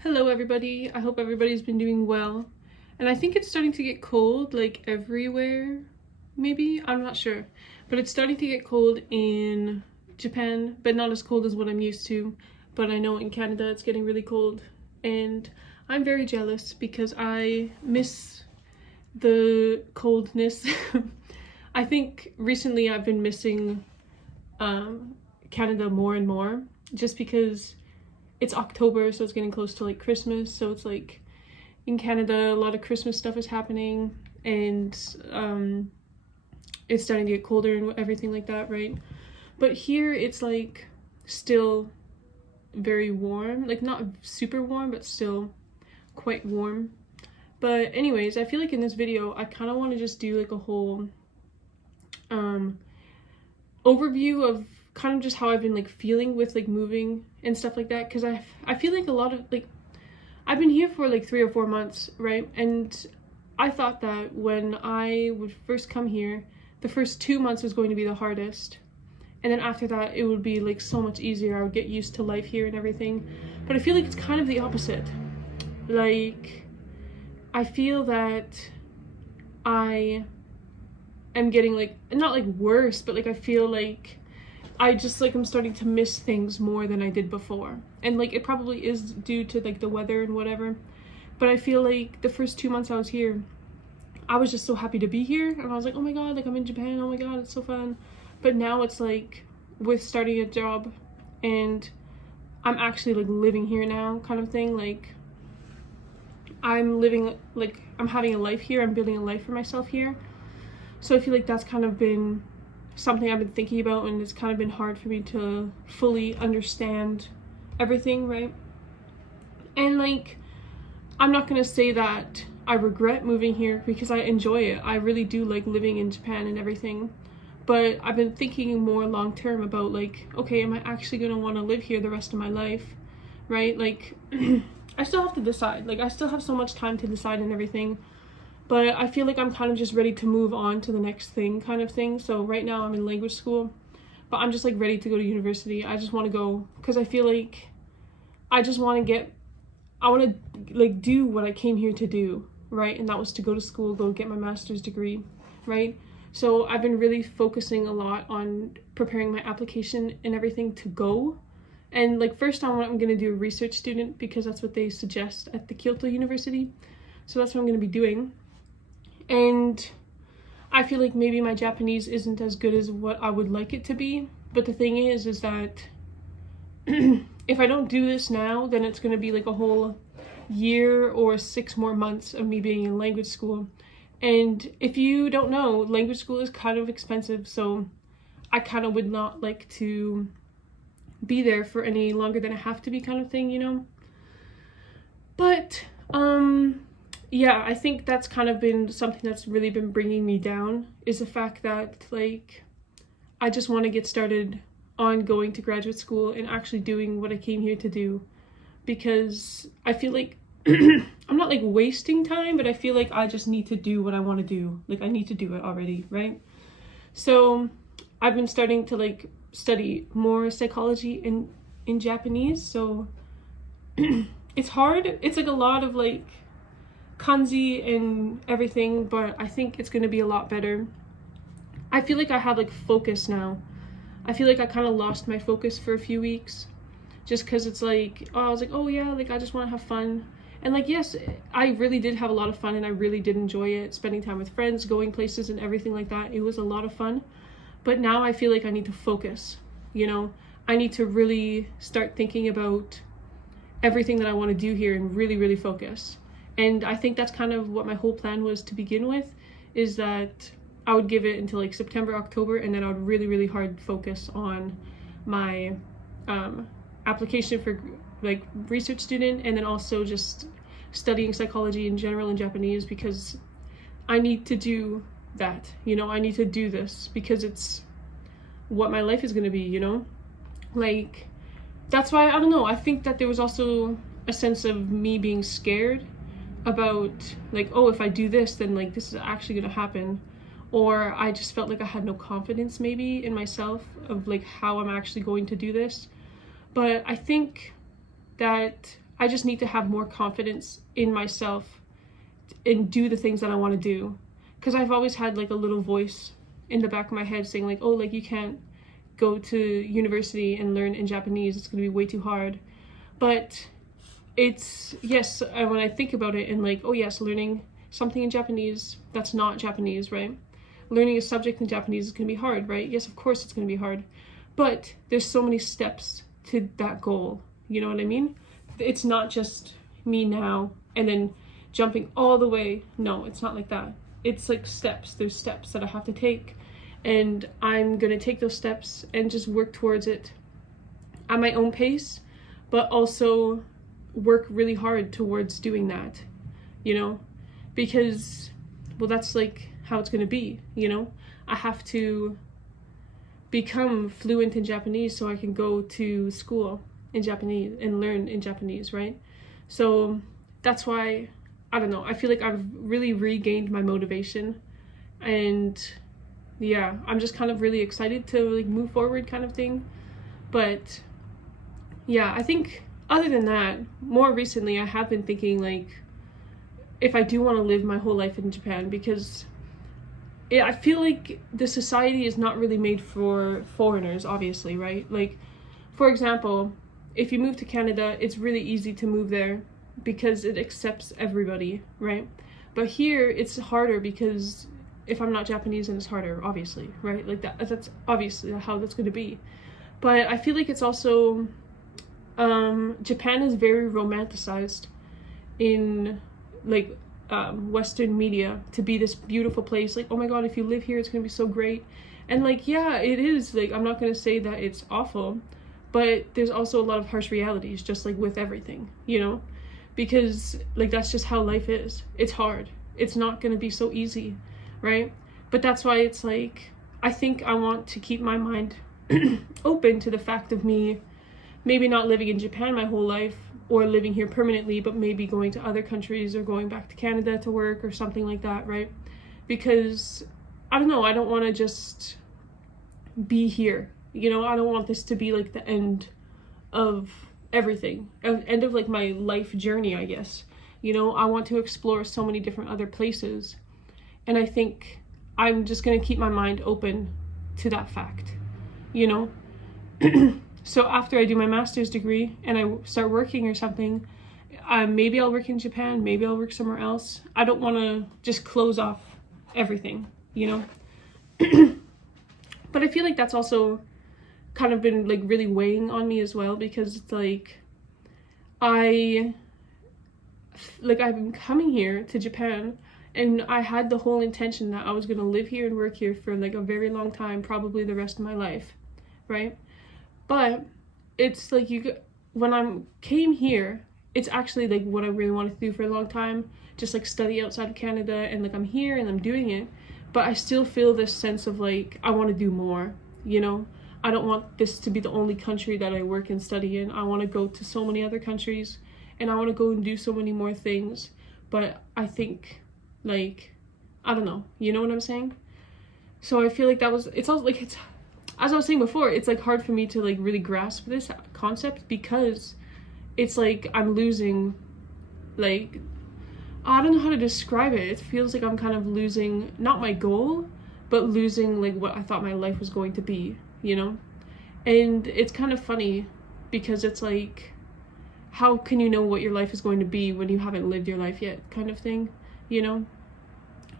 Hello everybody, I hope everybody's been doing well. And I think it's starting to get cold like everywhere, maybe? I'm not sure. But it's starting to get cold in Japan, but not as cold as what I'm used to. But I know in Canada it's getting really cold. And I'm very jealous because I miss the coldness. I think recently I've been missing Canada more and more just because it's October, so it's getting close to like Christmas, so it's like in Canada a lot of Christmas stuff is happening, and it's starting to get colder and everything like that, right? But here it's like still very warm, like not super warm but still quite warm. But anyways, I feel like in this video I kind of want to just do like a whole overview of kind of just how I've been like feeling with like moving and stuff like that, because I feel like a lot of like I've been here for like 3 or 4 months, right? And I thought that when I would first come here, the first 2 months was going to be the hardest, and then after that it would be like so much easier. I would get used to life here and everything. But I feel like it's kind of the opposite. Like I feel that I am getting like not like worse, but like I feel like I just like I'm starting to miss things more than I did before. And like it probably is due to like the weather and whatever, but I feel like the first 2 months I was here, I was just so happy to be here, and I was like, oh my god, like I'm in Japan, oh my god, it's so fun. But now it's like with starting a job and I'm actually like living here now kind of thing, like I'm living, like I'm having a life here, I'm building a life for myself here. So I feel like that's kind of been something I've been thinking about, and it's kind of been hard for me to fully understand everything, right? And like I'm not gonna say that I regret moving here because I enjoy it. I really do like living in Japan and everything. But I've been thinking more long term about like, okay, am I actually gonna want to live here the rest of my life, right? Like I still have to decide. Like I still have so much time to decide and everything. But I feel like I'm kind of just ready to move on to the next thing kind of thing. So right now I'm in language school, but I'm just like ready to go to university. I just want to go because I feel like I just want to I want to like do what I came here to do, right? And that was to go to school, go get my master's degree, right? So I've been really focusing a lot on preparing my application and everything to go. And like first I'm going to do a research student because that's what they suggest at the Kyoto University. So that's what I'm going to be doing. And I feel like maybe my Japanese isn't as good as what I would like it to be. But the thing is that if I don't do this now, then it's going to be like a whole year or 6 more months of me being in language school. And if you don't know, language school is kind of expensive. So I kind of would not like to be there for any longer than I have to be kind of thing, you know? But, yeah, I think that's kind of been something that's really been bringing me down, is the fact that like I just want to get started on going to graduate school and actually doing what I came here to do, because I feel like I'm not like wasting time, but I feel like I just need to do what I want to do. Like I need to do it already, right? So I've been starting to like study more psychology in Japanese. So it's hard. It's like a lot of like kanji and everything, but I think it's going to be a lot better. I feel like I have like focus now. I feel like I kind of lost my focus for a few weeks just because it's like, oh, I was like, oh yeah, like I just want to have fun. And like, yes, I really did have a lot of fun and I really did enjoy it, spending time with friends, going places and everything like that. It was a lot of fun. But now I feel like I need to focus, you know? I need to really start thinking about everything that I want to do here and really, really focus. And I think that's kind of what my whole plan was to begin with, is that I would give it until like September, October, and then I would really, really hard focus on my application for like research student, and then also just studying psychology in general in Japanese, because I need to do that, you know? I need to do this because it's what my life is going to be, you know? Like, that's why, I don't know, I think that there was also a sense of me being scared about like, oh, if I do this, then like this is actually gonna happen. Or I just felt like I had no confidence maybe in myself of like how I'm actually going to do this. But I think that I just need to have more confidence in myself and do the things that I want to do. Because I've always had like a little voice in the back of my head saying like, oh, like you can't go to university and learn in Japanese, it's going to be way too hard. But it's, yes, when I think about it and like, oh yes, learning something in Japanese that's not Japanese, right? Learning a subject in Japanese is going to be hard, right? Yes, of course it's going to be hard. But there's so many steps to that goal. You know what I mean? It's not just me now and then jumping all the way. No, it's not like that. It's like steps. There's steps that I have to take. And I'm going to take those steps and just work towards it at my own pace, but also work really hard towards doing that, you know? Because, well, that's like how it's going to be, you know? I have to become fluent in Japanese so I can go to school in Japanese and learn in Japanese, right? So that's why, I don't know, I feel like I've really regained my motivation, and yeah, I'm just kind of really excited to like move forward kind of thing. But yeah, I think other than that, more recently I have been thinking like if I do want to live my whole life in Japan, because I feel like the society is not really made for foreigners, obviously, right? Like, for example, if you move to Canada, it's really easy to move there because it accepts everybody, right? But here it's harder because if I'm not Japanese, then it's harder, obviously, right? Like that's obviously how that's going to be. But I feel like it's also, Japan is very romanticized in like Western media to be this beautiful place. Like, oh my God, if you live here, it's going to be so great. And like, yeah, it is. Like, I'm not going to say that it's awful, but there's also a lot of harsh realities, just like with everything, you know? Because like, that's just how life is. It's hard. It's not going to be so easy, right? But that's why it's like, I think I want to keep my mind open to the fact of me maybe not living in Japan my whole life or living here permanently, but maybe going to other countries or going back to Canada to work or something like that, right? Because I don't know, I don't want to just be here, you know? I don't want this to be like the end of everything, end of like my life journey, I guess. You know, I want to explore so many different other places, and I think I'm just going to keep my mind open to that fact, you know? So after I do my master's degree and I start working or something, maybe I'll work in Japan, maybe I'll work somewhere else. I don't want to just close off everything, you know? But I feel like that's also kind of been like really weighing on me as well, because it's like I've been coming here to Japan and I had the whole intention that I was going to live here and work here for like a very long time, probably the rest of my life, right? But it's like when I came here, it's actually like what I really wanted to do for a long time, just like study outside of Canada, and like I'm here and I'm doing it, but I still feel this sense of like I want to do more, you know? I don't want this to be the only country that I work and study in. I want to go to so many other countries and I want to go and do so many more things. But I think like, I don't know, you know what I'm saying? So I feel like it's also like, it's, as I was saying before, it's like hard for me to like really grasp this concept, because it's like I'm losing, like, I don't know how to describe it. It feels like I'm kind of losing, not my goal, but losing like what I thought my life was going to be, you know? And it's kind of funny because it's like, how can you know what your life is going to be when you haven't lived your life yet, kind of thing, you know?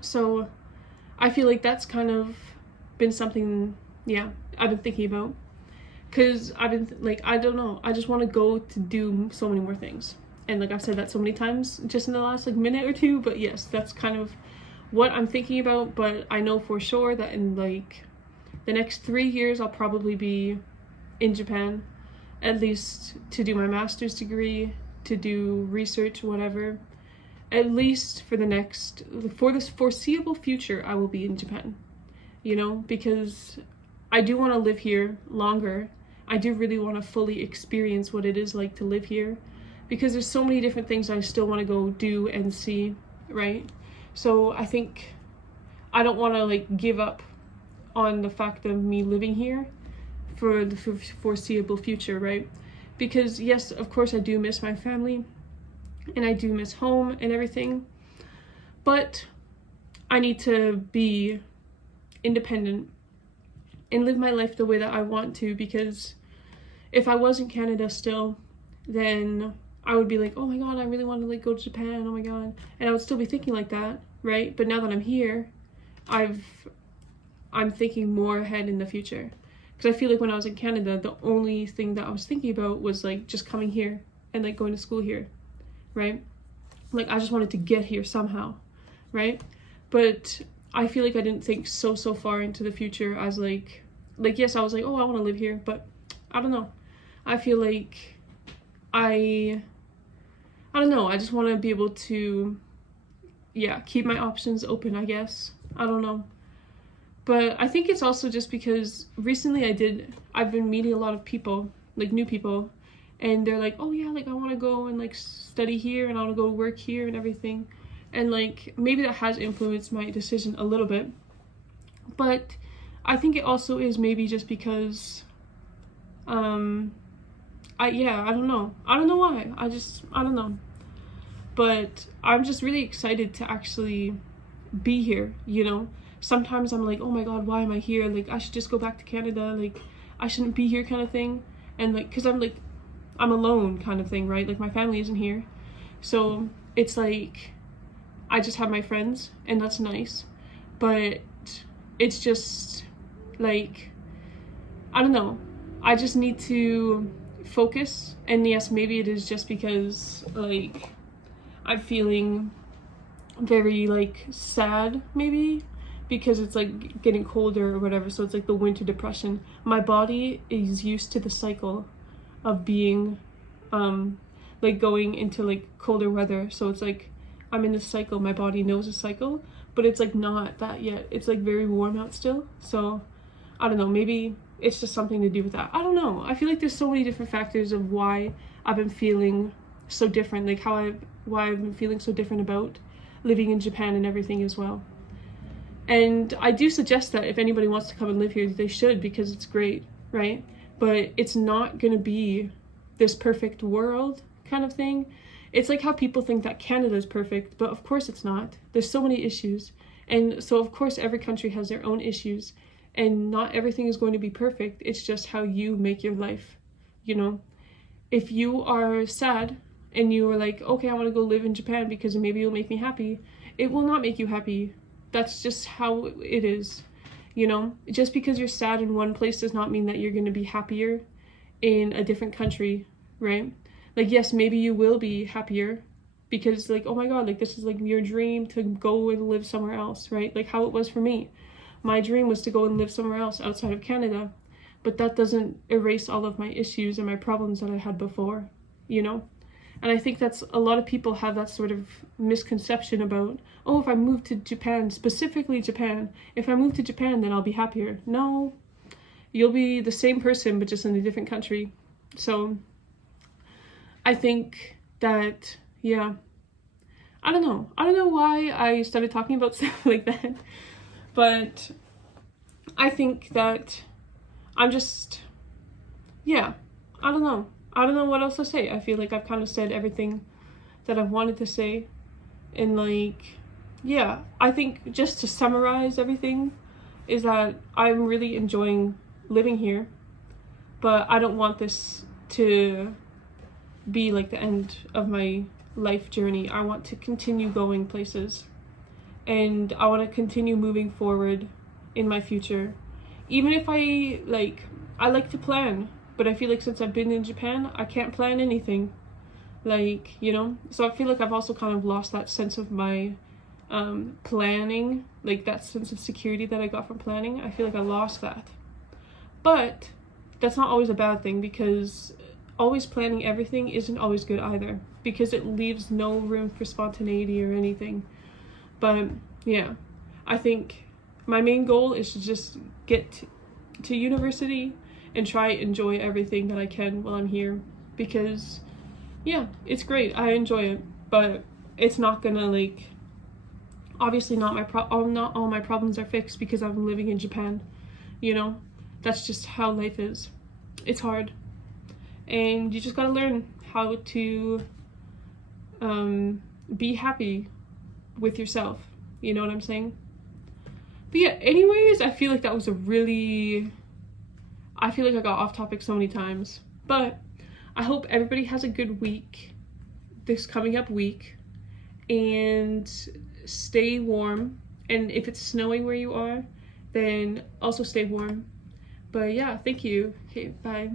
So I feel like that's kind of been something, yeah, I've been thinking about, because I've been like, I don't know, I just want to go to do so many more things. And like I've said that so many times just in the last like minute or two, but yes, that's kind of what I'm thinking about. But I know for sure that in like the next 3 years I'll probably be in Japan, at least to do my master's degree, to do research, whatever. At least for this foreseeable future, I will be in Japan, you know, because I do want to live here longer. I do really want to fully experience what it is like to live here, because there's so many different things I still want to go do and see, right? So I think I don't want to like give up on the fact of me living here for the foreseeable future, right? because yes, of course I do miss my family and I do miss home and everything, but I need to be independent and live my life the way that I want to, because if I was in Canada still, then I would be like, oh my god, I really want to like go to Japan, oh my god, and I would still be thinking like that, right? But now that I'm here, I'm thinking more ahead in the future, because I feel like when I was in Canada, the only thing that I was thinking about was like just coming here and like going to school here, right? Like I just wanted to get here somehow, right? But I feel like I didn't think so far into the future as like yes, I was like, oh, I want to live here, but I don't know. I feel like I don't know, I just want to be able to, yeah, keep my options open, I guess. I don't know. But I think it's also just because recently I've been meeting a lot of people, like new people, and they're like, oh yeah, like I want to go and like study here and I want to go work here and everything. And like maybe that has influenced my decision a little bit. But I think it also is maybe just because I don't know. I don't know why. I don't know. But I'm just really excited to actually be here, you know? Sometimes I'm like, oh my god, why am I here? Like, I should just go back to Canada. Like, I shouldn't be here kind of thing. And like, because I'm alone kind of thing, right? Like, my family isn't here. So it's like, I just have my friends, and that's nice. But it's just, like, I don't know. I just need to focus. And yes, maybe it is just because, like, I'm feeling very, like, sad, maybe, because it's, like, getting colder or whatever, so it's, like, the winter depression. My body is used to the cycle of being, like, going into, like, colder weather, so it's, like, I'm in this cycle, my body knows a cycle, but it's, like, not that yet. It's, like, very warm out still, so, I don't know, maybe it's just something to do with that. I don't know. I feel like there's so many different factors of why I've been feeling so different, like, why I've been feeling so different about living in Japan and everything as well. And I do suggest that if anybody wants to come and live here, they should, because it's great, right? But it's not gonna be this perfect world kind of thing. It's like how people think that Canada is perfect, but of course it's not. There's so many issues. And so of course every country has their own issues, and not everything is going to be perfect. It's just how you make your life, you know? If you are sad and you are like, okay, I want to go live in Japan because maybe it'll make me happy, it will not make you happy. That's just how it is, you know? Just because you're sad in one place does not mean that you're going to be happier in a different country, right? Like, yes, maybe you will be happier because, like, oh my god, like, this is, like, your dream to go and live somewhere else, right? Like, how it was for me. My dream was to go and live somewhere else outside of Canada, but that doesn't erase all of my issues and my problems that I had before, you know? And I think that's, a lot of people have that sort of misconception about, oh, if I move to Japan, specifically Japan, if I move to Japan, then I'll be happier. No, you'll be the same person, but just in a different country. So I think that, yeah, I don't know why I started talking about stuff like that, but I think that I'm just, yeah, I don't know what else to say. I feel like I've kind of said everything that I've wanted to say. And like, yeah, I think just to summarize everything is that I'm really enjoying living here, but I don't want this to be like the end of my life journey. I want to continue going places, and I want to continue moving forward in my future. Even if I like to plan, but I feel like since I've been in Japan, I can't plan anything. Like, you know? So I feel like I've also kind of lost that sense of my planning, like that sense of security that I got from planning. I feel like I lost that. But that's not always a bad thing, because always planning everything isn't always good either, because it leaves no room for spontaneity or anything. But yeah, I think my main goal is to just get to university and try enjoy everything that I can while I'm here, because yeah, it's great, I enjoy it, but it's not gonna, like, obviously not not all my problems are fixed because I'm living in Japan, you know? That's just how life is. It's hard, and you just gotta learn how to be happy with yourself. You know what I'm saying? But yeah, anyways, I feel like that was I feel like I got off topic so many times. But I hope everybody has a good week, this coming up week, and stay warm. And if it's snowing where you are, then also stay warm. But yeah, thank you. Okay, bye.